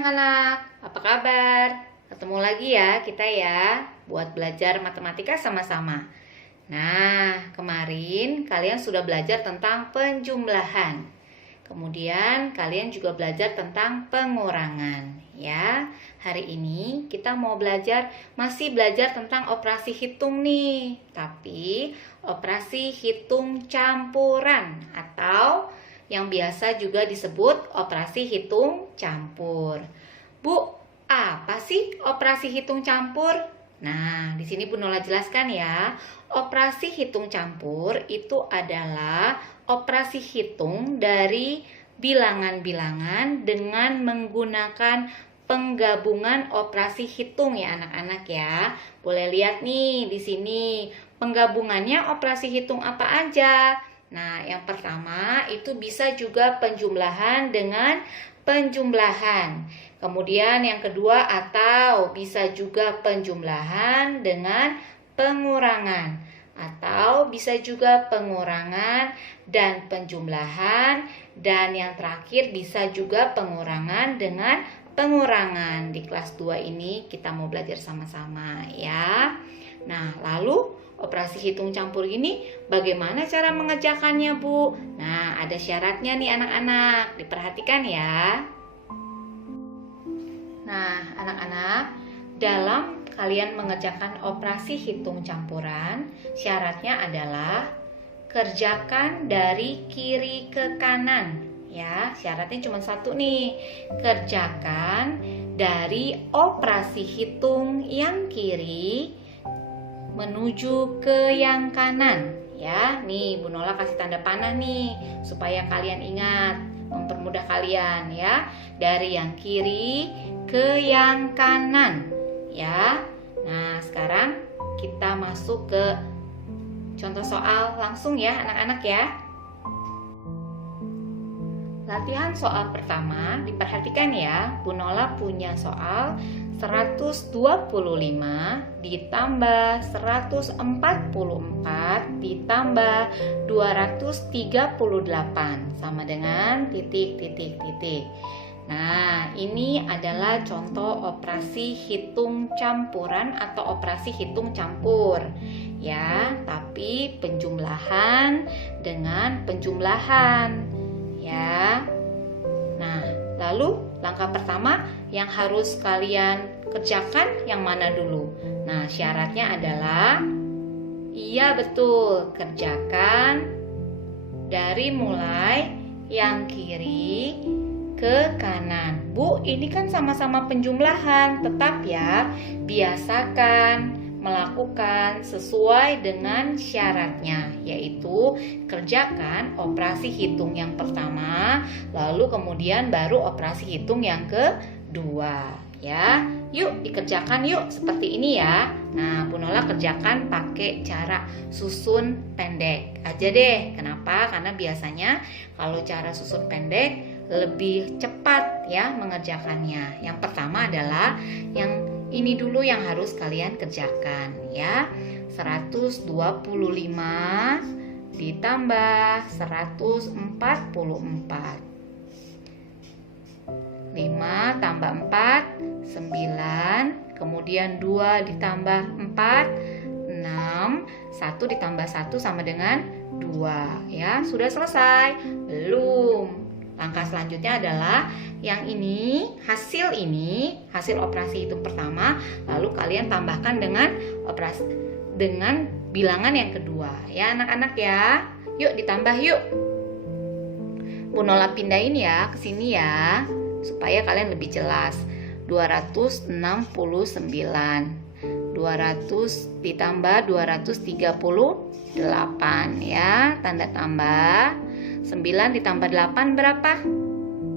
anak-anak, apa kabar? Ketemu lagi ya kita ya, buat belajar matematika sama-sama. Nah, kemarin kalian sudah belajar tentang penjumlahan. Kemudian kalian juga belajar tentang pengurangan ya. Hari ini kita mau masih belajar tentang operasi hitung nih. Tapi operasi hitung campuran atau yang biasa juga disebut operasi hitung campur. Bu, apa sih operasi hitung campur? Nah, di sini Bu Nola jelaskan ya. Operasi hitung campur itu adalah operasi hitung dari bilangan-bilangan dengan menggunakan penggabungan operasi hitung ya anak-anak ya. Boleh lihat nih di sini penggabungannya operasi hitung apa aja. Nah, yang pertama itu bisa juga penjumlahan dengan penjumlahan. Kemudian yang kedua atau bisa juga penjumlahan dengan pengurangan. Atau bisa juga pengurangan dan penjumlahan. Dan yang terakhir bisa juga pengurangan dengan pengurangan. Di kelas 2 ini kita mau belajar sama-sama ya. Nah, lalu operasi hitung campur ini bagaimana cara mengerjakannya, Bu? Nah, ada syaratnya nih anak-anak. Diperhatikan ya. Nah, anak-anak, dalam kalian mengerjakan operasi hitung campuran, syaratnya adalah kerjakan dari kiri ke kanan. Ya, syaratnya cuma satu nih. Kerjakan dari operasi hitung yang kiri menuju ke yang kanan ya. Nih Bu Nola kasih tanda panah nih supaya kalian ingat, mempermudah kalian ya. Dari yang kiri ke yang kanan ya. Nah, sekarang kita masuk ke contoh soal langsung ya anak-anak ya. Latihan soal pertama, diperhatikan ya. Bu Nola punya soal 125 ditambah 144 ditambah 238 sama dengan titik. Nah, ini adalah contoh operasi hitung campuran atau operasi hitung campur ya, tapi penjumlahan dengan penjumlahan ya. Nah, lalu langkah pertama yang harus kalian kerjakan yang mana dulu? Nah, syaratnya adalah iya betul, kerjakan dari mulai yang kiri ke kanan. Bu, ini kan sama-sama penjumlahan, tetap ya biasakan melakukan sesuai dengan syaratnya, yaitu kerjakan operasi hitung yang pertama, lalu kemudian baru operasi hitung yang kedua ya. Yuk dikerjakan yuk seperti ini ya. Nah, Bu Nola kerjakan pakai cara susun pendek aja deh. Kenapa? Karena biasanya kalau cara susun pendek lebih cepat ya mengerjakannya. Yang pertama adalah yang ini dulu yang harus kalian kerjakan ya. 125 ditambah 144. 5 tambah 4 9, kemudian 2 ditambah 4 6, 1 ditambah 1 sama dengan 2 ya. Sudah selesai? Belum. Langkah selanjutnya adalah yang ini, hasil operasi hitung pertama, lalu kalian tambahkan dengan bilangan yang kedua ya anak-anak ya. Yuk ditambah yuk. Bu Nola pindahin ya ke sini ya supaya kalian lebih jelas. 269 200 ditambah 238 ya, tanda tambah. 9 ditambah 8 berapa?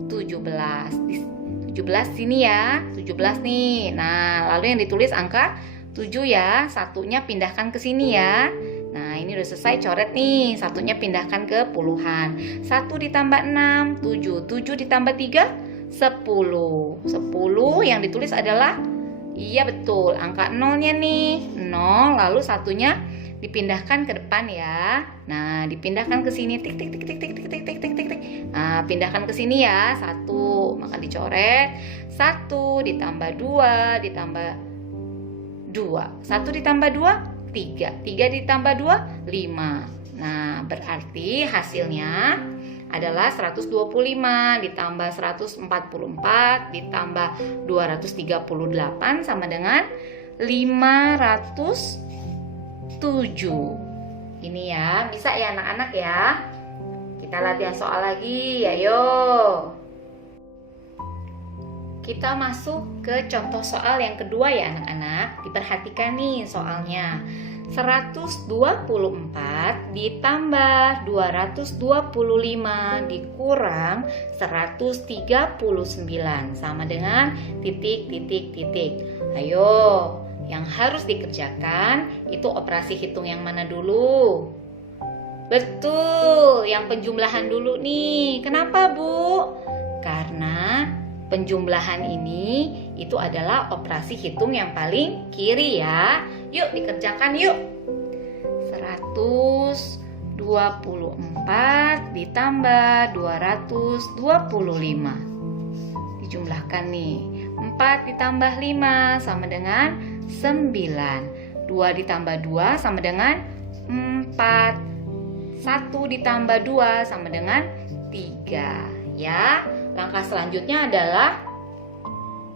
17 sini ya, 17 nih. Nah, lalu yang ditulis angka 7 ya, satunya pindahkan ke sini ya. Nah, ini udah selesai, coret nih, satunya pindahkan ke puluhan. 1 ditambah 6, 7 ditambah 3, 10 yang ditulis adalah, iya betul, angka 0-nya nih 0, lalu satunya dipindahkan ke depan ya. Nah, dipindahkan ke sini, tik tik tik tik tik tik tik tik tik tik tik. Nah, pindahkan ke sini ya. 1, maka dicoret. 1 ditambah 2 ditambah 2. 1 ditambah 2, 3. 3 ditambah 2, 5. Nah, berarti hasilnya adalah 125 ditambah 144 ditambah 238 sama dengan 507. Ini ya, bisa ya anak-anak ya. Kita latihan soal lagi, ayo. Kita masuk ke contoh soal yang kedua ya anak-anak. Diperhatikan nih soalnya. 124 ditambah 225 dikurang 139 sama dengan titik titik titik. Ayo, yang harus dikerjakan itu operasi hitung yang mana dulu? Betul, yang penjumlahan dulu nih. Kenapa, Bu? Karena penjumlahan ini itu adalah operasi hitung yang paling kiri ya. Yuk dikerjakan yuk. 124 ditambah 225. Dijumlahkan nih. 4 ditambah 5 sama dengan 9. 2 ditambah 2 sama dengan 4. 1 ditambah 2 sama dengan 3 ya. Langkah selanjutnya adalah,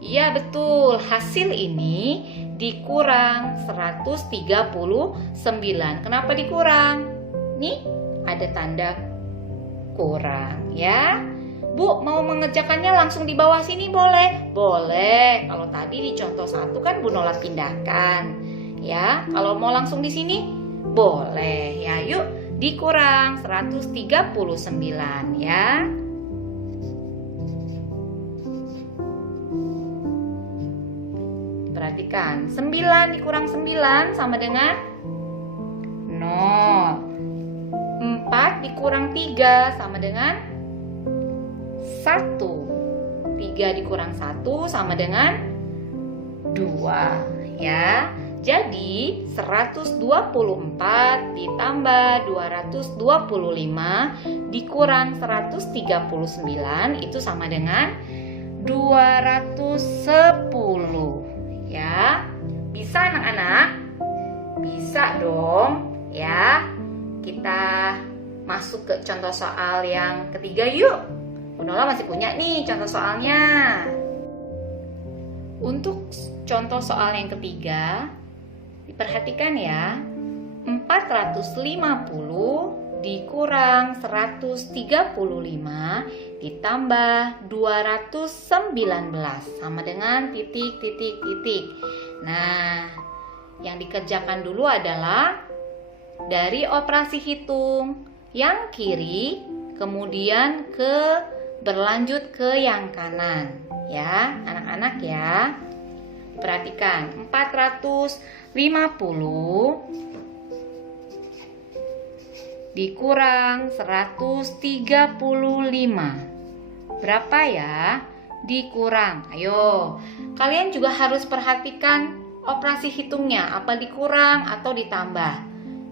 iya betul, hasil ini dikurang 139. Kenapa dikurang? Nih ada tanda kurang ya. Bu, mau mengerjakannya langsung di bawah sini boleh? Boleh. Kalau tadi di contoh 1 kan Bu Nola pindahkan ya. Kalau mau langsung di sini boleh ya. Yuk, dikurang 139 ya. Perhatikan, 9 dikurang 9 sama dengan 0. 4 dikurang 3 sama dengan 1. 3 dikurang 1 sama dengan 2 ya. Jadi 124 ditambah 225 dikurang 139 itu sama dengan 210 ya. Bisa anak-anak? Bisa dong ya. Kita masuk ke contoh soal yang ketiga yuk. Bu Nola masih punya nih contoh soalnya. Untuk contoh soal yang ketiga, diperhatikan ya. 450 dikurang 135 ditambah 219 sama dengan titik titik titik. Nah, yang dikerjakan dulu adalah dari operasi hitung yang kiri kemudian berlanjut ke yang kanan ya anak-anak ya. Perhatikan, 450 dikurang 135. Berapa ya? Dikurang. Ayo, kalian juga harus perhatikan operasi hitungnya, apa dikurang atau ditambah.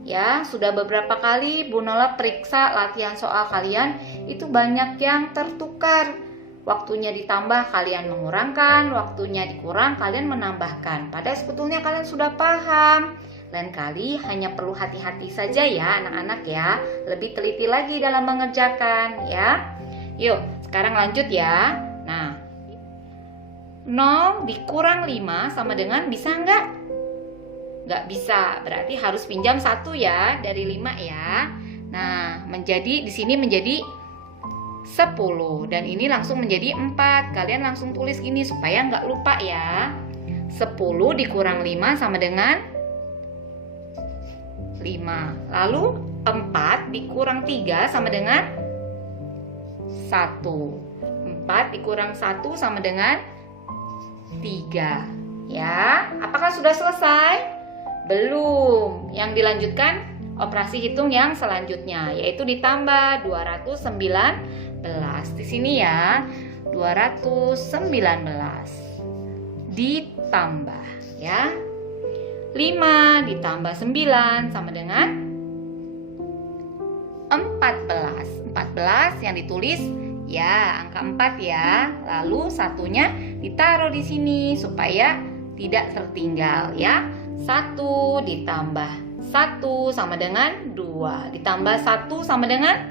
Ya, sudah beberapa kali Bu Nola periksa latihan soal kalian, itu banyak yang tertukar. Waktunya ditambah kalian mengurangkan, waktunya dikurang kalian menambahkan. Padahal sebetulnya kalian sudah paham. Lain kali hanya perlu hati-hati saja ya anak-anak ya. Lebih teliti lagi dalam mengerjakan ya. Yuk, sekarang lanjut ya. Nah, 0 dikurang 5 sama dengan bisa enggak? Enggak bisa, berarti harus pinjam 1 ya dari 5 ya. Nah, di sini menjadi 10 dan ini langsung menjadi 4. Kalian langsung tulis gini supaya enggak lupa ya. 10 dikurang 5 sama dengan 5. Lalu 4 dikurang 3 sama dengan 1. 4 dikurang 1 sama dengan 3. Ya, apakah sudah selesai? Belum. Yang dilanjutkan operasi hitung yang selanjutnya, yaitu ditambah 219. Di sini ya, 219 ditambah ya. 5 ditambah 9 sama dengan 14. 14 yang ditulis ya angka 4 ya. Lalu satunya ditaruh di sini supaya tidak tertinggal ya. 1 ditambah 1 sama dengan 2. Ditambah 1 sama dengan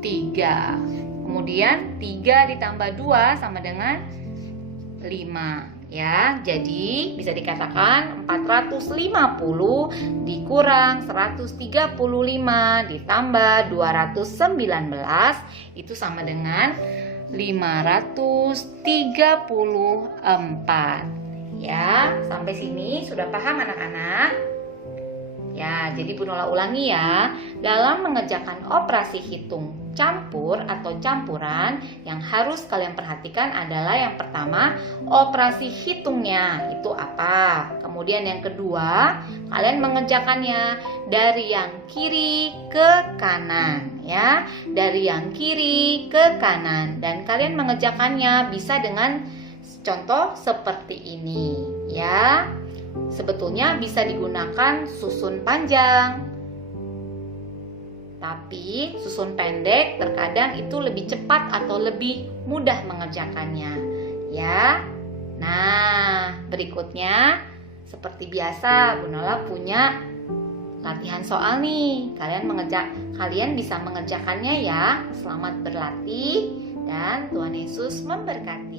3. Kemudian 3 ditambah 2 sama dengan 5 ya. Jadi bisa dikatakan 450 dikurang 135 ditambah 219 itu sama dengan 534 ya. Sampai sini sudah paham anak-anak? Ya, jadi Bu Nola ulangi ya. Dalam mengerjakan operasi hitung campur atau campuran, yang harus kalian perhatikan adalah yang pertama, operasi hitungnya itu apa. Kemudian yang kedua, kalian mengerjakannya dari yang kiri ke kanan ya. Dari yang kiri ke kanan, dan kalian mengerjakannya bisa dengan contoh seperti ini ya. Sebetulnya bisa digunakan susun panjang, tapi susun pendek terkadang itu lebih cepat atau lebih mudah mengerjakannya ya. Nah, berikutnya seperti biasa Bu Nola punya latihan soal nih. Kalian bisa mengerjakannya ya. Selamat berlatih dan Tuhan Yesus memberkati.